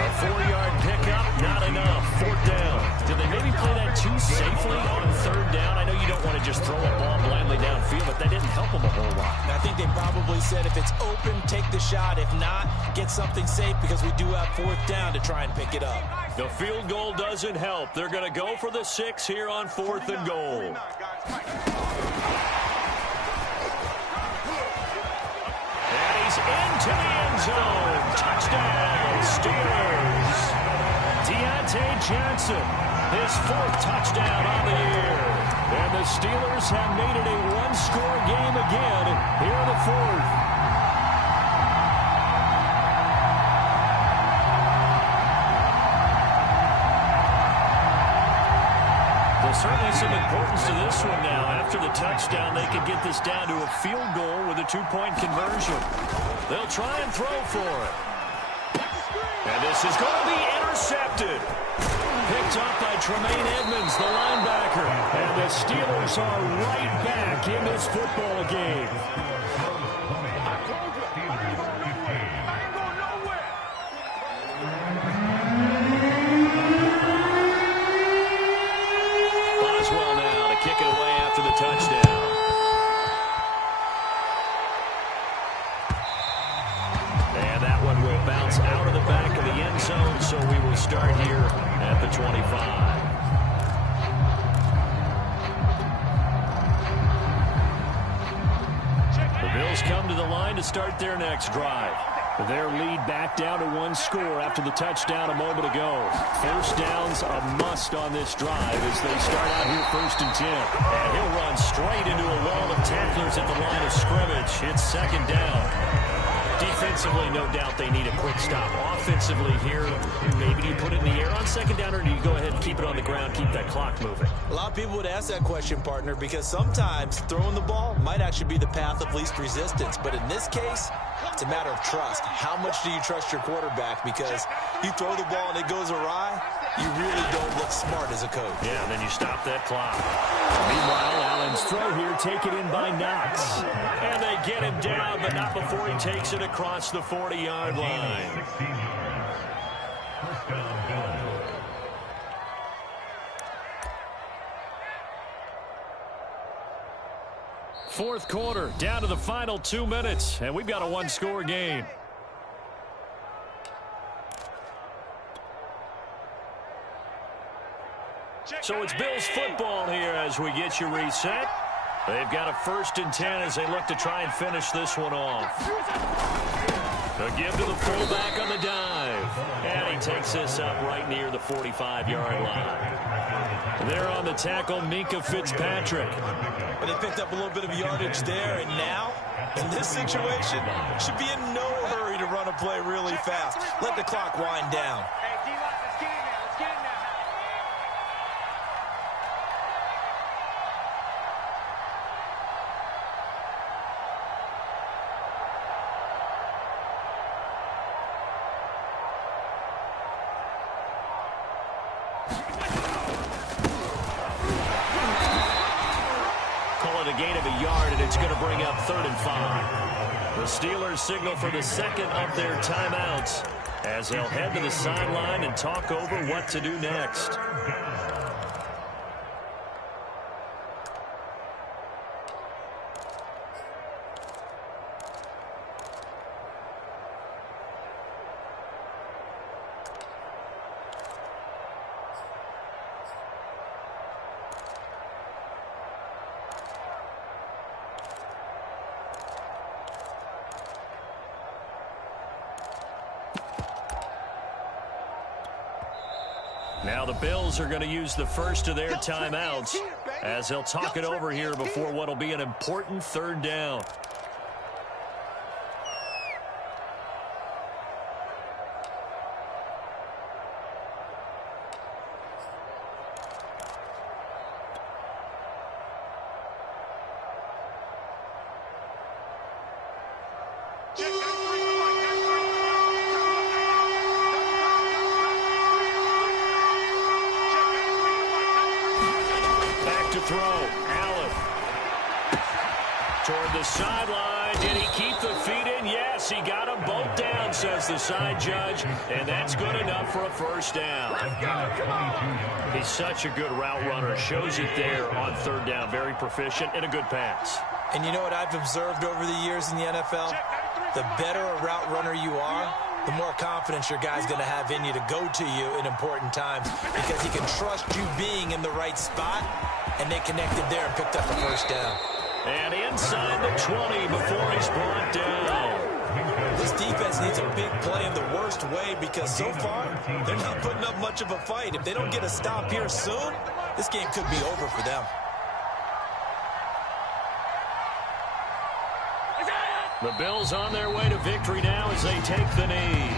A 4-yard pickup, not enough. Fourth down. Did they maybe play that too safely on third down? I know you don't want to just throw a ball blindly downfield, but that didn't help them a whole lot. I think they probably said if it's open, take the shot. If not, get something safe because we do have fourth down to try and pick it up. The field goal doesn't help. They're going to go for the 6 here on 4th and goal. And he's into the end zone. Touchdown, Steelers. Deontay Johnson, his 4th touchdown on the year. And the Steelers have made it a one-score game again here in the 4th. Certainly some importance to this one now. After the touchdown, they can get this down to a field goal with a 2-point conversion. They'll try and throw for it. And this is going to be intercepted. Picked up by Tremaine Edmonds, the linebacker. And the Steelers are right back in this football game. Kick it away after the touchdown. And that one will bounce out of the back of the end zone, so we will start here at the 25. The Bills come to the line to start their next drive. Their lead back down to 1 score after the touchdown a moment ago. First down's a must on this drive as they start out here 1st and 10. And he'll run straight into a wall of tacklers at the line of scrimmage. It's 2nd down. Defensively, no doubt they need a quick stop. Offensively here, maybe do you put it in the air on 2nd down, or do you go ahead and keep it on the ground, keep that clock moving? A lot of people would ask that question, partner, because sometimes throwing the ball might actually be the path of least resistance. But in this case, it's a matter of trust. How much do you trust your quarterback? Because you throw the ball and it goes awry, you really don't look smart as a coach. Yeah, and then you stop that clock. Meanwhile, Allen's throw here taken in by Knox. And they get him down, but not before he takes it across the 40-yard line. Fourth quarter, down to the final 2 minutes, and we've got a So it's Bills football here as we get you reset. They've got a 1st and 10 as they look to try and finish this one off. A give to the fullback on the dive. And he takes this up right near the 45-yard line. There on the tackle, Minka Fitzpatrick. But they picked up a little bit of yardage there, and now, in this situation, should be in no hurry to run a play really fast. Let the clock wind down. Hey, D-line, let's get in there. Let's get in there. Call it a gain of a yard, and it's going to bring up 3rd and 5. The Steelers signal for the second of their timeouts as they'll head to the sideline and talk over what to do next. Now the Bills are going to use the first of their timeouts as they'll talk it over here before what will be an important 3rd down. Throw. Allen. Toward the sideline. Did he keep the feet in? Yes, he got them both down, says the side judge. And that's good enough for a 1st down. He's such a good route runner. Shows it there on 3rd down. Very proficient and a good pass. And you know what I've observed over the years in the NFL? The better a route runner you are, the more confidence your guy's going to have in you to go to you in important times because he can trust you being in the right spot. And they connected there and picked up the 1st down. And inside the 20 before he's brought down. This defense needs a big play in the worst way because so far, they're not putting up much of a fight. If they don't get a stop here soon, this game could be over for them. The Bills on their way to victory now as they take the knee.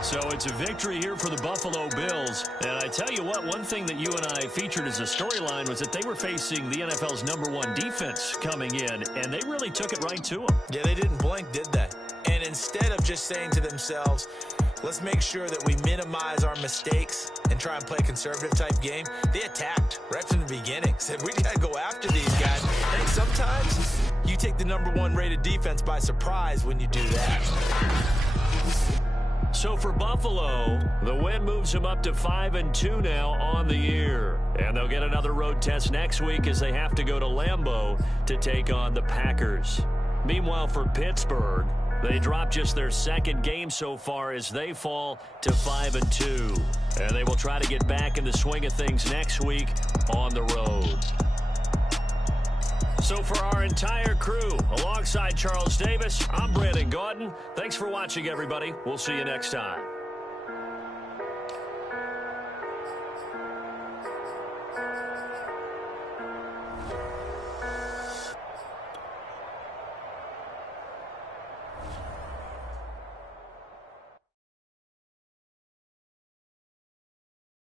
So it's a victory here for the Buffalo Bills. And I tell you what, one thing that you and I featured as a storyline was that they were facing the NFL's #1 defense coming in, and they really took it right to them. Yeah, they didn't blink, did they? And instead of just saying to themselves, let's make sure that we minimize our mistakes and try and play a conservative-type game, they attacked right from the beginning. Said, we got to go after these guys. And sometimes you take the #1 rated defense by surprise when you do that. So for Buffalo, the win moves them up to 5-2 now on the year. And they'll get another road test next week as they have to go to Lambeau to take on the Packers. Meanwhile, for Pittsburgh, they drop just their 2nd game so far as they fall to 5-2. And they will try to get back in the swing of things next week on the road. So for our entire crew, alongside Charles Davis, I'm Brandon Gaudin. Thanks for watching, everybody. We'll see you next time.